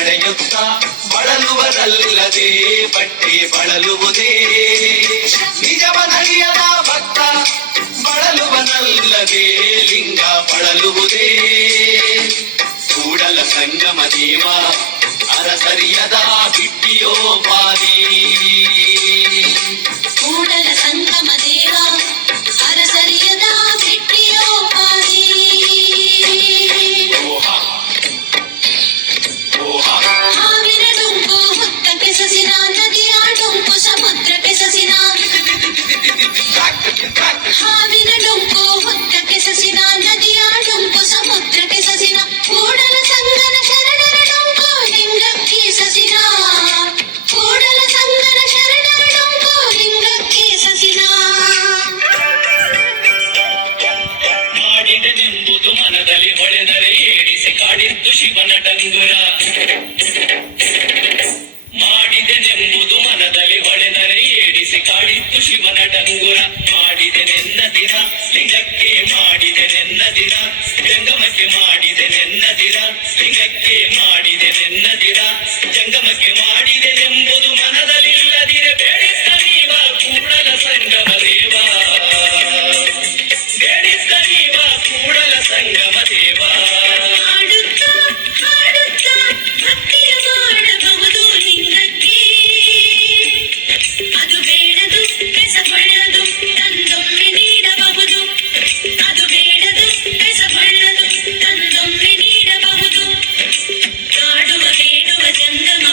ನಡೆಯುತ್ತ ಬಳಲುವುದಲ್ಲದೆ ಬಟ್ಟೆ ಬಳಲುವುದೇ. ನಿಜವನರಿಯದ ಭಕ್ತ ಬಳಲುವನಲ್ಲದೆ ಲಿಂಗ ಬಳಲುವುದೇ. ಕೂಡಲ ಸಂಗಮ ದೇವ, ಅರಸರಿಯದ ಬಿಟ್ಟಿಯೋ ಪಾರಿ ನಡಂಗುರ ಮಾಡಿದೆ ನೆನ್ನ ದಿನ ಲಿಂಗಕ್ಕೆ ಮಾಡಿದೆ ನೆನ್ನ ದಿನ ಜಂಗಮಕ್ಕೆ ಮಾಡಿದೆ ನೆನ್ನ ದಿನ ಲಿಂಗಕ್ಕೆ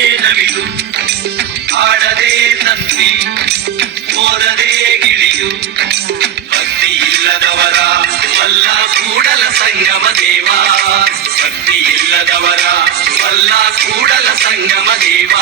ನವಿಲು ಹಾಡದೆ ತಂತಿ ಮೋರದೆ ಗಿಳಿಯು. ಭಕ್ತಿ ಇಲ್ಲದವರ ವಲ್ಲ ಕೂಡಲ ಸಂಗಮ ದೇವ. ಭಕ್ತಿ ಇಲ್ಲದವರ ವಲ್ಲ ಕೂಡಲ ಸಂಗಮ ದೇವ.